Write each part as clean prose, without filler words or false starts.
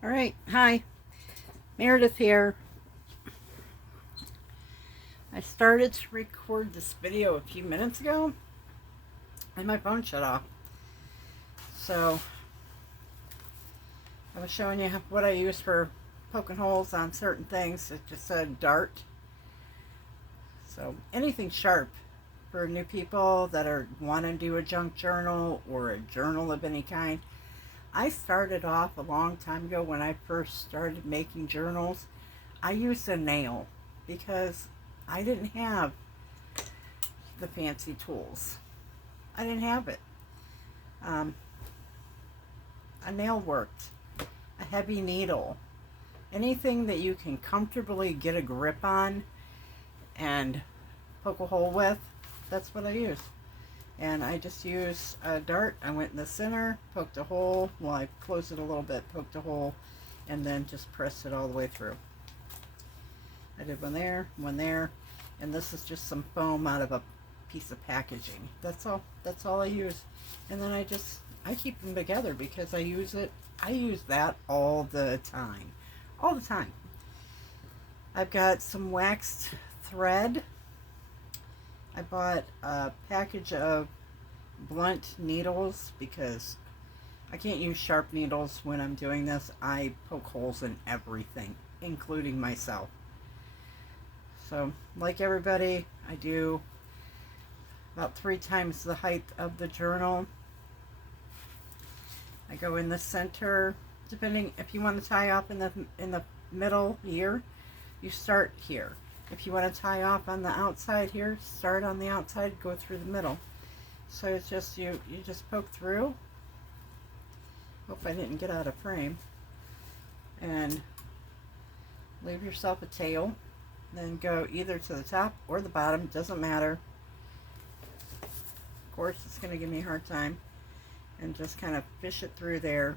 All right, hi, Meredith here. I started to record this video a few minutes ago and my phone shut off. So I was showing you what I use for poking holes on certain things. It just said dart. So anything sharp for new people that are want to do a junk journal or a journal of any kind. I started off a long time ago when I first started making journals. I used a nail because I didn't have the fancy tools. I didn't have it. Um, a nail worked, a heavy needle, anything that you can comfortably get a grip on and poke a hole with, that's what I use. And I just used a dart. I went in the center, poked a hole. Well, I closed it a little bit, poked a hole, and then just pressed it all the way through. I did one there, and this is just some foam out of a piece of packaging. That's all I use. And then I keep them together because I use that all the time. All the time. I've got some waxed thread. I bought a package of blunt needles because I can't use sharp needles when I'm doing this. I poke holes in everything, including myself. So, like everybody, I do about 3 times the height of the journal. I go in the center, depending if you want to tie off in the middle here, you start here. If you want to tie off on the outside here, start on the outside, go through the middle. So it's just you just poke through. Hope I didn't get out of frame. And leave yourself a tail. Then go either to the top or the bottom, doesn't matter. Of course, it's going to give me a hard time. And just kind of fish it through there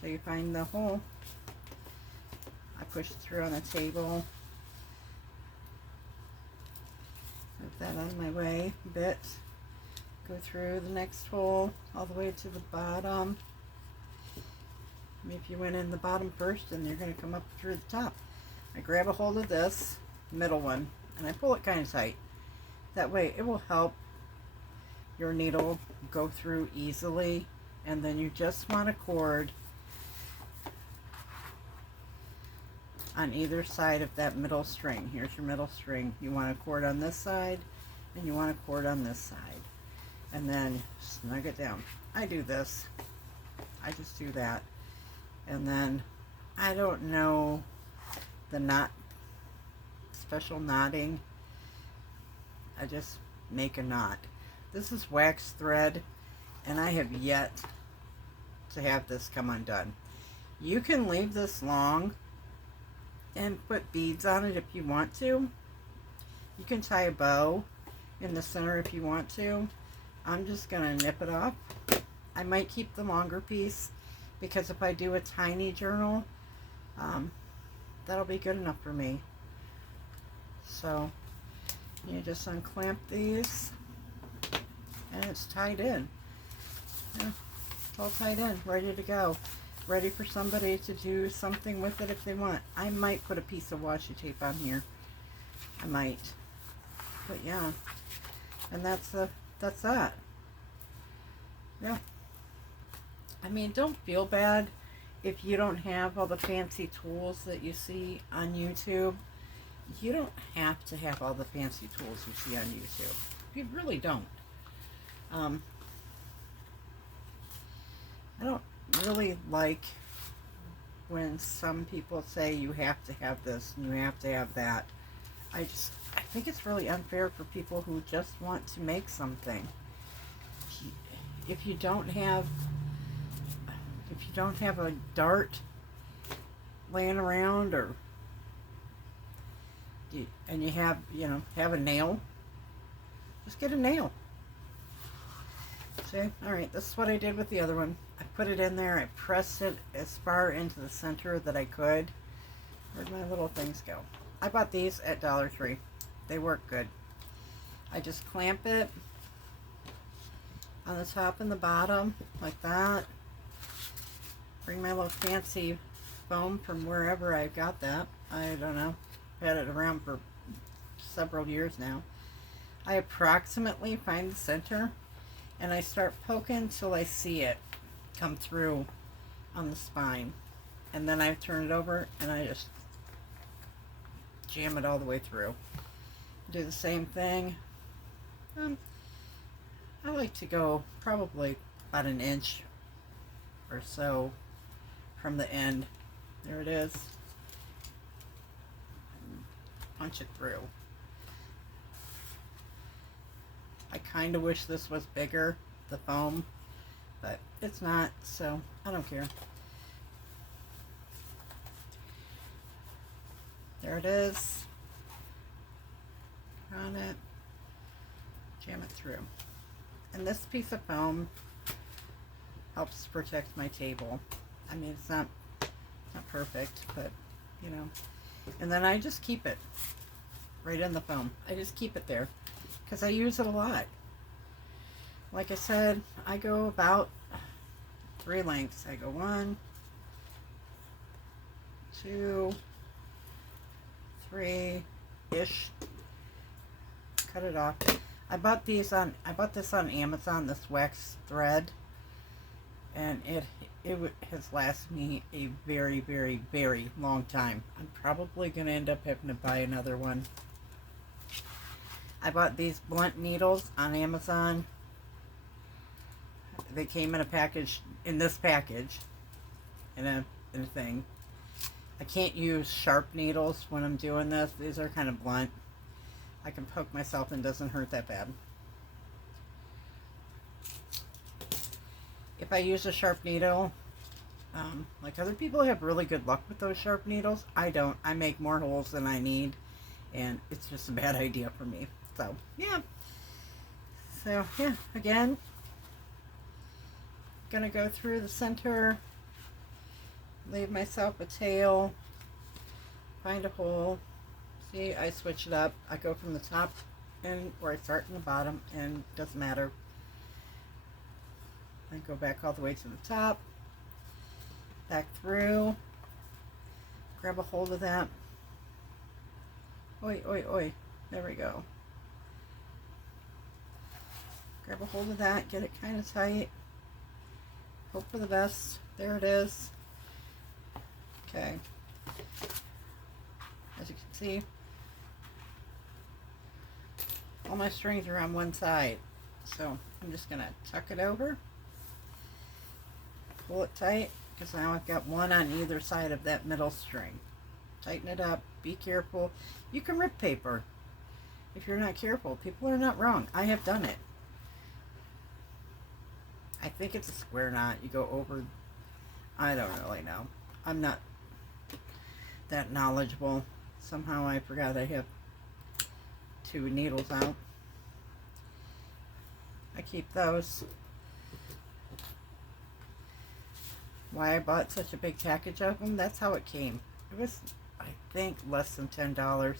till you find the hole. I push it through on the table. Move that out of my way a bit. Go through the next hole all the way to the bottom. If you went in the bottom first, then you're going to come up through the top. I grab a hold of this middle one and I pull it kind of tight. That way it will help your needle go through easily. And then you just want a cord on either side of that middle string. Here's your middle string. You want a cord on this side and you want a cord on this side. And then snug it down. I do this. I just do that. And then I don't know the special knotting. I just make a knot. This is wax thread and I have yet to have this come undone. You can leave this long and put beads on it if you want to. You can tie a bow in the center if you want to. I'm just gonna nip it off. I might keep the longer piece because if I do a tiny journal, that'll be good enough for me. So you just unclamp these and it's tied in. Yeah, it's all tied in, ready to go. Ready for somebody to do something with it if they want. I might put a piece of washi tape on here. I might. But yeah. And that's that. Yeah. I mean, don't feel bad if you don't have all the fancy tools that you see on YouTube. You don't have to have all the fancy tools you see on YouTube. You really don't. I don't really like when some people say you have to have this and you have to have that. I think it's really unfair for people who just want to make something. If you don't have a dart laying around and you have a nail, just get a nail. See? Alright, this is what I did with the other one. I put it in there, I pressed it as far into the center that I could. Where'd my little things go? I bought these at Dollar Tree. They work good. I just clamp it on the top and the bottom like that. Bring bring my little fancy foam from wherever I got that. I don't know. I've had it around for several years now. I approximately find the center and I start poking till I see it come through on the spine. And then I turn it over and I just jam it all the way through. Do the same thing. I like to go probably about an inch or so from the end. There it is. Punch it through. I kind of wish this was bigger, the foam, but it's not, so I don't care. There it is. On it. Jam it through. And this piece of foam helps protect my table. I mean, it's not perfect, but you know. And then I just keep it right in the foam. I just keep it there because I use it a lot. Like I said, I go about 3 lengths. I go 1, 2, 3-ish. Cut it off. I bought this on Amazon, this wax thread, and it has lasted me a very, very, very long time. I'm probably going to end up having to buy another one. I bought these blunt needles on Amazon. They came in a package, in this package, in a thing. I can't use sharp needles when I'm doing this. These are kind of blunt. I can poke myself and it doesn't hurt that bad. If I use a sharp needle, like other people have really good luck with those sharp needles, I don't. I make more holes than I need, and it's just a bad idea for me. So, yeah. So, yeah, again, gonna go through the center, leave myself a tail, find a hole. See, I switch it up. I go from the top and where I start in the bottom, and it doesn't matter. I go back all the way to the top, back through, grab a hold of that. Oi, oi, oi. There we go. Grab a hold of that, get it kind of tight. Hope for the best. There it is. Okay. As you can see, all my strings are on one side. So I'm just going to tuck it over. Pull it tight, because now I've got one on either side of that middle string. Tighten it up. Be careful. You can rip paper if you're not careful. People are not wrong. I have done it. I think it's a square knot. You go over. I don't really know. I'm not that knowledgeable. Somehow I forgot I have 2 needles out. I keep those. Why I bought such a big package of them, that's how it came. It was, I think, less than $10.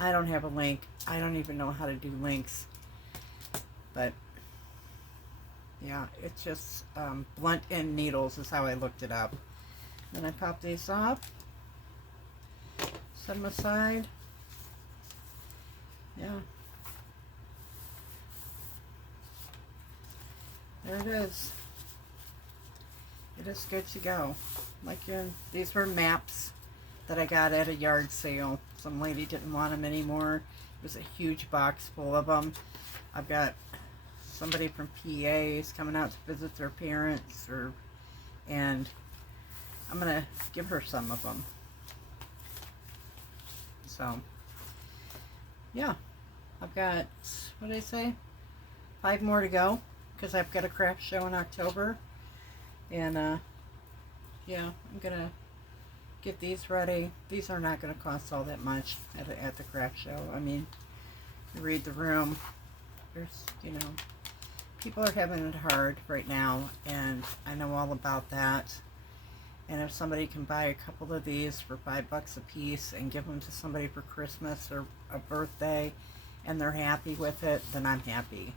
I don't have a link. I don't even know how to do links. But, yeah, it's just blunt end needles is how I looked it up. Then I pop these off. Set them aside. Yeah. There it is. It is good to go. These were maps that I got at a yard sale. Some lady didn't want them anymore. It was a huge box full of them. I've got somebody from PA's coming out to visit their parents, and I'm gonna give her some of them. So, yeah, I've got, what did I say? 5 more to go, because I've got a craft show in October. And, yeah, I'm going to get these ready. These are not going to cost all that much at the craft show. I mean, you read the room. There's, you know, people are having it hard right now, and I know all about that. And if somebody can buy a couple of these for $5 a piece and give them to somebody for Christmas or a birthday, and they're happy with it, then I'm happy.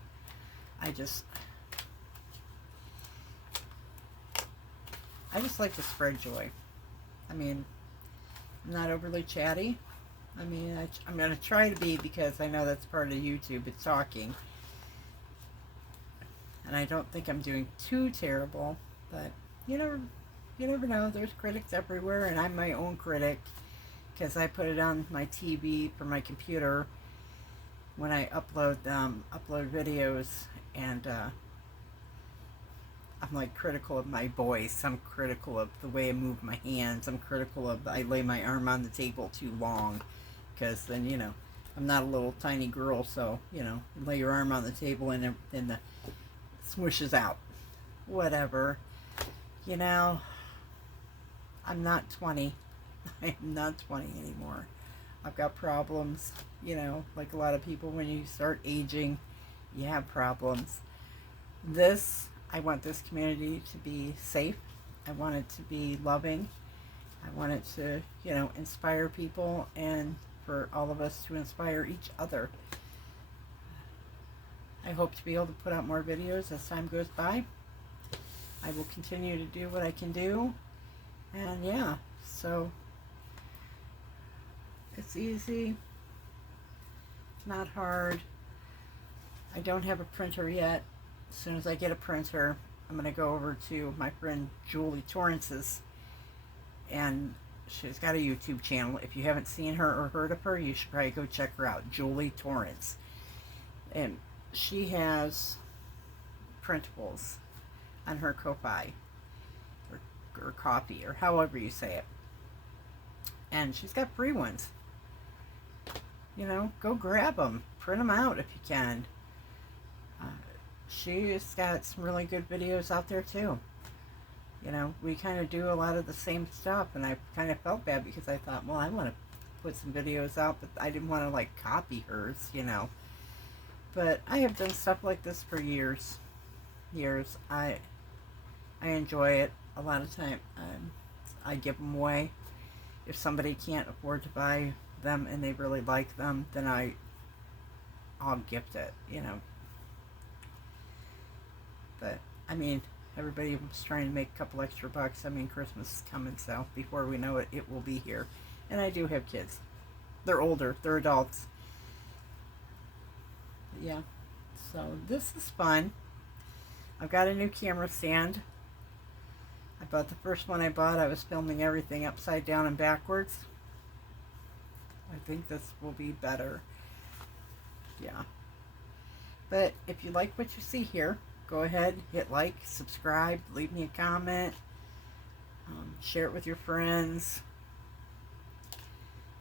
I just like to spread joy. I mean, I'm not overly chatty. I mean, I'm going to try to be, because I know that's part of YouTube. It's talking. And I don't think I'm doing too terrible. But you never know. There's critics everywhere, and I'm my own critic, because I put it on my TV for my computer when I upload videos, and I'm like critical of my voice. I'm critical of the way I move my hands. I'm critical of I lay my arm on the table too long, because then I'm not a little tiny girl, so you lay your arm on the table and then the swishes out. Whatever, I'm not 20. I'm not 20 anymore. I've got problems, like a lot of people. When you start aging, you have problems. I want this community to be safe. I want it to be loving. I want it to, inspire people, and for all of us to inspire each other. I hope to be able to put out more videos as time goes by. I will continue to do what I can do. And yeah, so it's easy. It's not hard. I don't have a printer yet. As soon as I get a printer, I'm going to go over to my friend Julie Torrance's, and she's got a YouTube channel. If you haven't seen her or heard of her, you should probably go check her out, Julie Torrance. And she has printables on her Ko-Fi, or Coffee, or however you say it. And she's got free ones. Go grab them. Print them out if you can. She's got some really good videos out there too. We kind of do a lot of the same stuff, and I kind of felt bad because I thought, well, I want to put some videos out, but I didn't want to like copy hers, But I have done stuff like this for years. I enjoy it. A lot of time, I give them away. If somebody can't afford to buy them and they really like them, then I'll gift it, But I mean, everybody was trying to make a couple extra bucks. I mean, Christmas is coming, so before we know it, it will be here. And I do have kids. They're older. They're adults. Yeah. So this is fun. I've got a new camera stand. I bought the first one I bought. I was filming everything upside down and backwards. I think this will be better. Yeah. But if you like what you see here, go ahead, hit like, subscribe, leave me a comment, share it with your friends,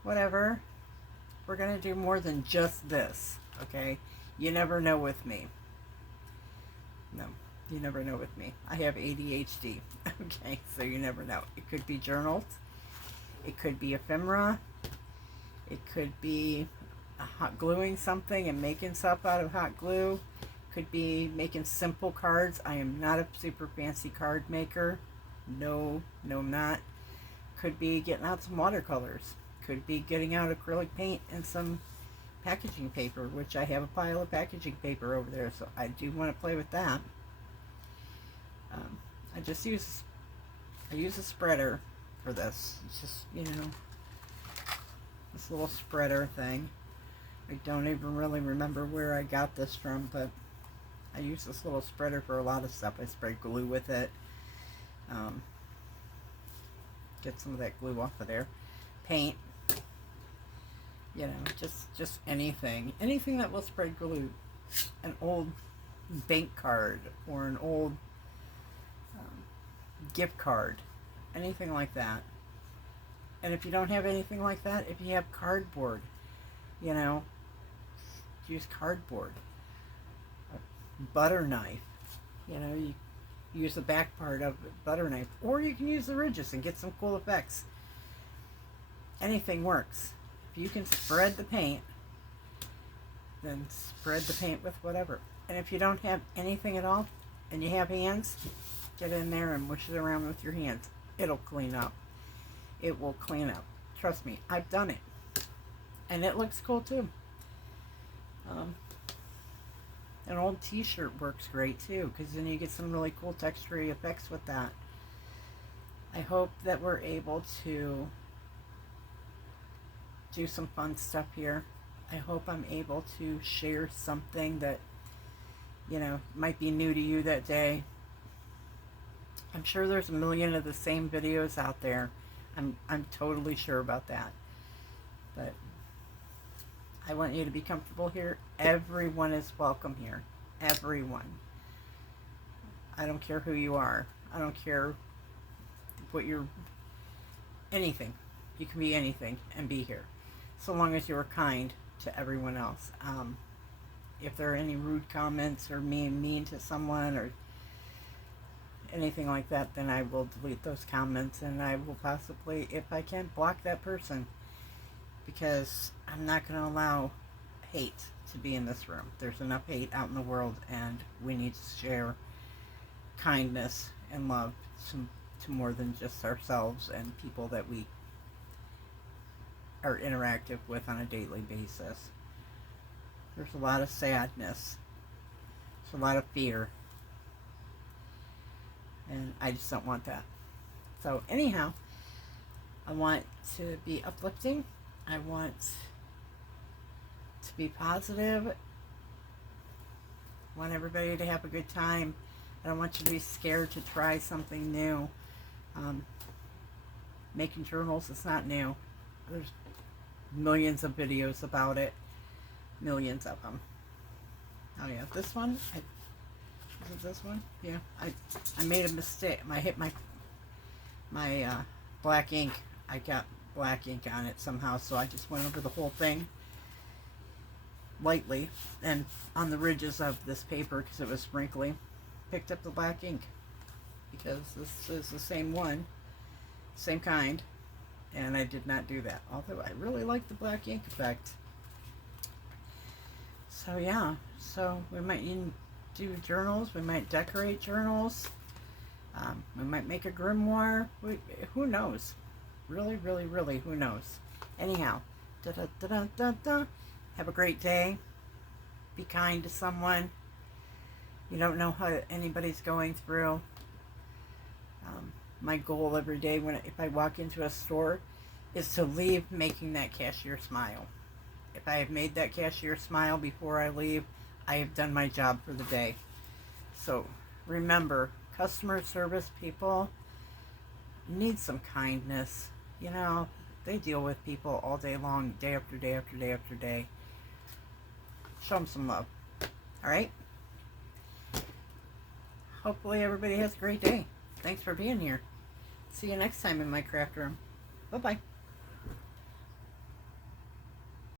whatever. We're going to do more than just this, okay? You never know with me. No, you never know with me. I have ADHD, okay? So you never know. It could be journals. It could be ephemera. It could be hot gluing something and making stuff out of hot glue. Could be making simple cards. I am not a super fancy card maker. No, I'm not. Could be getting out some watercolors. Could be getting out acrylic paint and some packaging paper, which I have a pile of packaging paper over there, so I do want to play with that. I use a spreader for this. It's just, this little spreader thing. I don't even really remember where I got this from, but I use this little spreader for a lot of stuff. I spray glue with it. Get some of that glue off of there. Paint. Just anything. Anything that will spread glue. An old bank card or an old gift card. Anything like that. And if you don't have anything like that, if you have cardboard, use cardboard. Butter knife, you use the back part of the butter knife, or you can use the ridges and get some cool effects. Anything works. If you can spread the paint, then spread the paint with whatever. And if you don't have anything at all and you have hands, get in there and mush it around with your hands. It'll clean up. It will clean up. Trust me, I've done it, and it looks cool too. An old t-shirt works great too, because then you get some really cool textury effects with that. I hope that we're able to do some fun stuff here. I hope I'm able to share something that, you know, might be new to you that day. I'm sure there's a million of the same videos out there. I'm totally sure about that. But I want you to be comfortable here. Everyone is welcome here. Everyone. I don't care who you are. I don't care what you're, anything. You can be anything and be here. So long as you're kind to everyone else. If there are any rude comments or mean to someone or anything like that, then I will delete those comments and I will possibly, if I can, block that person, because I'm not going to allow hate to be in this room. There's enough hate out in the world, and we need to share kindness and love to more than just ourselves and people that we are interactive with on a daily basis. There's a lot of sadness. There's a lot of fear. And I just don't want that. So anyhow, I want to be uplifting. I want to be positive. I want everybody to have a good time. I don't want you to be scared to try something new. Making journals is not new. There's millions of videos about it. Millions of them. Oh yeah, this one. Is it this one? Yeah. I made a mistake. I hit my black ink. I got black ink on it somehow, so I just went over the whole thing lightly and on the ridges of this paper because it was wrinkly. Picked up the black ink because this is the same one, same kind, and I did not do that. Although I really like the black ink effect. So yeah, so we might do journals. We might decorate journals. We might make a grimoire. Who knows? Really, really, really, who knows? Anyhow, have a great day. Be kind to someone. You don't know how anybody's going through. My goal every day if I walk into a store is to leave making that cashier smile. If I have made that cashier smile before I leave, I have done my job for the day. So remember, customer service people need some kindness. You know, they deal with people all day long, day after day after day after day. Show them some love. All right? Hopefully everybody has a great day. Thanks for being here. See you next time in my craft room. Bye-bye.